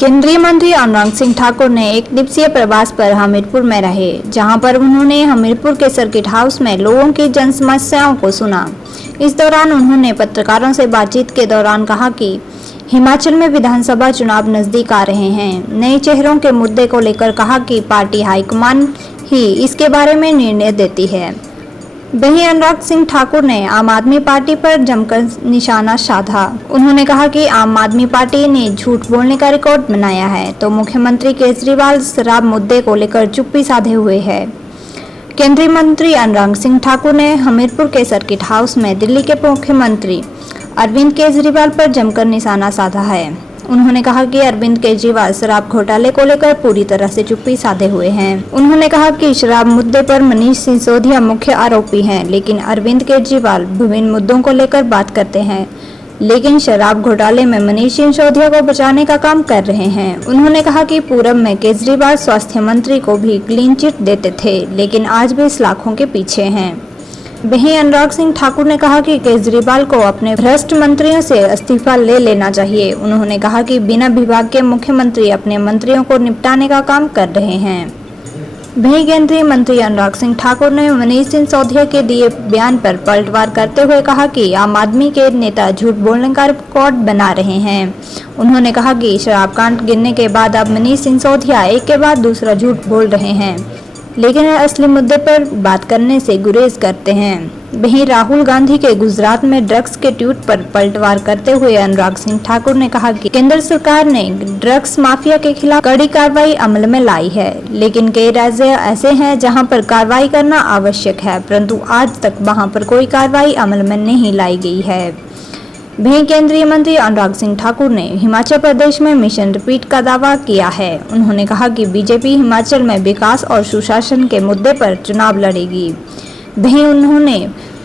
केंद्रीय मंत्री अनुराग सिंह ठाकुर ने एक दिवसीय प्रवास पर हमीरपुर में रहे, जहां पर उन्होंने हमीरपुर के सर्किट हाउस में लोगों की जन समस्याओं को सुना। इस दौरान उन्होंने पत्रकारों से बातचीत के दौरान कहा कि हिमाचल में विधानसभा चुनाव नजदीक आ रहे हैं। नए चेहरों के मुद्दे को लेकर कहा कि पार्टी हाईकमान ही इसके बारे में निर्णय देती है। वहीं अनुराग सिंह ठाकुर ने आम आदमी पार्टी पर जमकर निशाना साधा। उन्होंने कहा कि आम आदमी पार्टी ने झूठ बोलने का रिकॉर्ड बनाया है, तो मुख्यमंत्री केजरीवाल शराब मुद्दे को लेकर चुप्पी साधे हुए है। केंद्रीय मंत्री अनुराग सिंह ठाकुर ने हमीरपुर के सर्किट हाउस में दिल्ली के मुख्यमंत्री अरविंद केजरीवाल पर जमकर निशाना साधा है। उन्होंने कहा कि अरविंद केजरीवाल शराब घोटाले को लेकर पूरी तरह से चुप्पी साधे हुए हैं। उन्होंने कहा कि शराब मुद्दे पर मनीष सिसोदिया मुख्य आरोपी हैं, लेकिन अरविंद केजरीवाल विभिन्न मुद्दों को लेकर बात करते हैं, लेकिन शराब घोटाले में मनीष सिसोदिया को बचाने का काम कर रहे हैं। उन्होंने कहा कि पूर्व में केजरीवाल स्वास्थ्य मंत्री को भी क्लीन चिट देते थे, लेकिन आज भी इस लाखों के पीछे हैं। वहीं अनुराग सिंह ठाकुर ने कहा कि केजरीवाल को अपने भ्रष्ट मंत्रियों से इस्तीफा ले लेना चाहिए। उन्होंने कहा कि बिना विभाग के मुख्यमंत्री अपने मंत्रियों को निपटाने का काम कर रहे हैं। वहीं केंद्रीय मंत्री अनुराग सिंह ठाकुर ने मनीष सिसोदिया के दिए बयान पर पलटवार करते हुए कहा कि आम आदमी के नेता झूठ बोलने का रिकॉर्ड बना रहे हैं। उन्होंने कहा कि शराब कांड गिरने के बाद अब मनीष सिसोदिया एक के बाद दूसरा झूठ बोल रहे हैं, लेकिन असली मुद्दे पर बात करने से गुरेज करते हैं। वहीं राहुल गांधी के गुजरात में ड्रग्स के ट्वीट पर पलटवार करते हुए अनुराग सिंह ठाकुर ने कहा कि केंद्र सरकार ने ड्रग्स माफिया के खिलाफ कड़ी कार्रवाई अमल में लाई है, लेकिन कई राज्य ऐसे हैं जहां पर कार्रवाई करना आवश्यक है, परंतु आज तक वहां पर कोई कार्रवाई अमल में नहीं लाई गई है। वहीं केंद्रीय मंत्री अनुराग सिंह ठाकुर ने हिमाचल प्रदेश में मिशन रिपीट का दावा किया है। उन्होंने कहा कि बीजेपी हिमाचल में विकास और सुशासन के मुद्दे पर चुनाव लड़ेगी। वहीं उन्होंने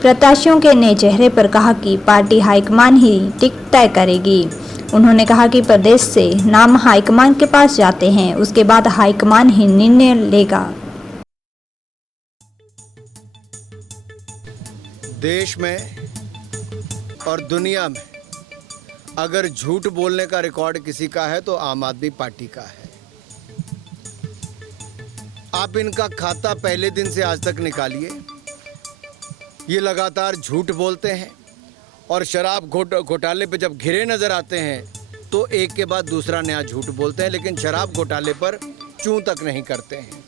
प्रत्याशियों के नए चेहरे पर कहा कि पार्टी हाईकमान ही टिकट तय करेगी। उन्होंने कहा कि प्रदेश से नाम हाईकमान के पास जाते हैं, उसके बाद हाईकमान ही निर्णय लेगा। देश में और दुनिया में अगर झूठ बोलने का रिकॉर्ड किसी का है तो आम आदमी पार्टी का है। आप इनका खाता पहले दिन से आज तक निकालिए, ये लगातार झूठ बोलते हैं और शराब घोटाले पे जब घिरे नजर आते हैं तो एक के बाद दूसरा नया झूठ बोलते हैं, लेकिन शराब घोटाले पर चूं तक नहीं करते हैं।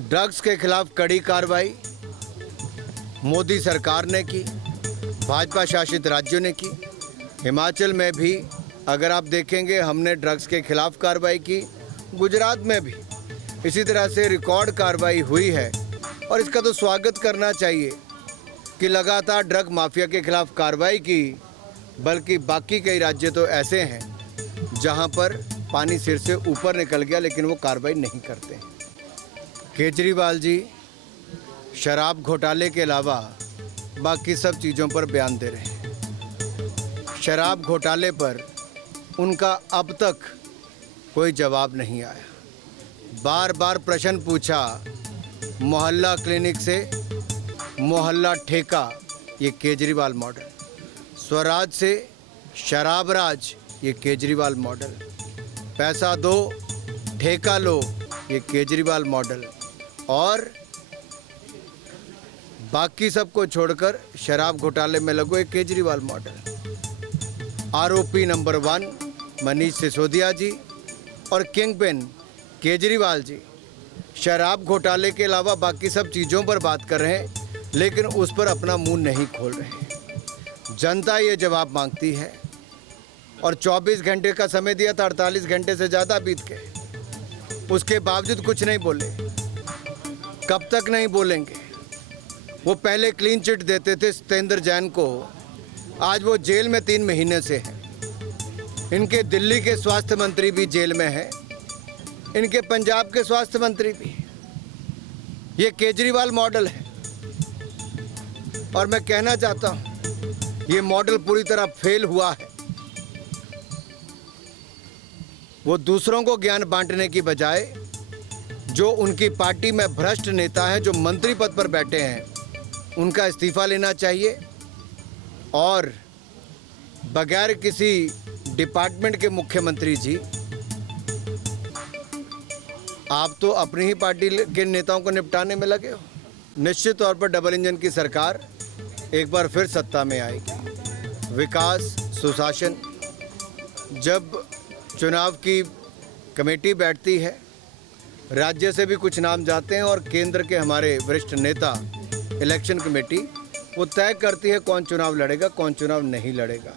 ड्रग्स के खिलाफ कड़ी कार्रवाई मोदी सरकार ने की, भाजपा शासित राज्यों ने की। हिमाचल में भी अगर आप देखेंगे हमने ड्रग्स के खिलाफ कार्रवाई की, गुजरात में भी इसी तरह से रिकॉर्ड कार्रवाई हुई है और इसका तो स्वागत करना चाहिए कि लगातार ड्रग माफिया के खिलाफ कार्रवाई की, बल्कि बाकी कई राज्य तो ऐसे हैं जहां पर पानी सिर से ऊपर निकल गया लेकिन वो कार्रवाई नहीं करते। केजरीवाल जी शराब घोटाले के अलावा बाकी सब चीज़ों पर बयान दे रहे हैं। शराब घोटाले पर उनका अब तक कोई जवाब नहीं आया। बार बार प्रश्न पूछा, मोहल्ला क्लिनिक से मोहल्ला ठेका, ये केजरीवाल मॉडल। स्वराज से शराब राज, ये केजरीवाल मॉडल। पैसा दो ठेका लो, ये केजरीवाल मॉडल। और बाकी सबको छोड़कर शराब घोटाले में लगो एक केजरीवाल मॉडल। आरोपी नंबर 1 मनीष सिसोदिया जी और किंगपिन केजरीवाल जी शराब घोटाले के अलावा बाकी सब चीज़ों पर बात कर रहे हैं, लेकिन उस पर अपना मुंह नहीं खोल रहे। जनता ये जवाब मांगती है और 24 घंटे का समय दिया था, 48 घंटे से ज़्यादा बीत गए, उसके बावजूद कुछ नहीं बोले। कब तक नहीं बोलेंगे? वो पहले क्लीन चिट देते थे सत्येंद्र जैन को, आज वो जेल में 3 महीने से हैं। इनके दिल्ली के स्वास्थ्य मंत्री भी जेल में हैं, इनके पंजाब के स्वास्थ्य मंत्री भी। ये केजरीवाल मॉडल है और मैं कहना चाहता हूँ ये मॉडल पूरी तरह फेल हुआ है। वो दूसरों को ज्ञान बांटने की बजाय जो उनकी पार्टी में भ्रष्ट नेता हैं, जो मंत्री पद पर बैठे हैं, उनका इस्तीफा लेना चाहिए और बगैर किसी डिपार्टमेंट के मुख्यमंत्री जी, आप तो अपनी ही पार्टी के नेताओं को निपटाने में लगे हो। निश्चित तौर पर डबल इंजन की सरकार एक बार फिर सत्ता में आएगी। विकास, सुशासन, जब चुनाव की कमेटी बैठती है, राज्य से भी कुछ नाम जाते हैं और केंद्र के हमारे वरिष्ठ नेता इलेक्शन कमेटी वो तय करती है कौन चुनाव लड़ेगा, कौन चुनाव नहीं लड़ेगा।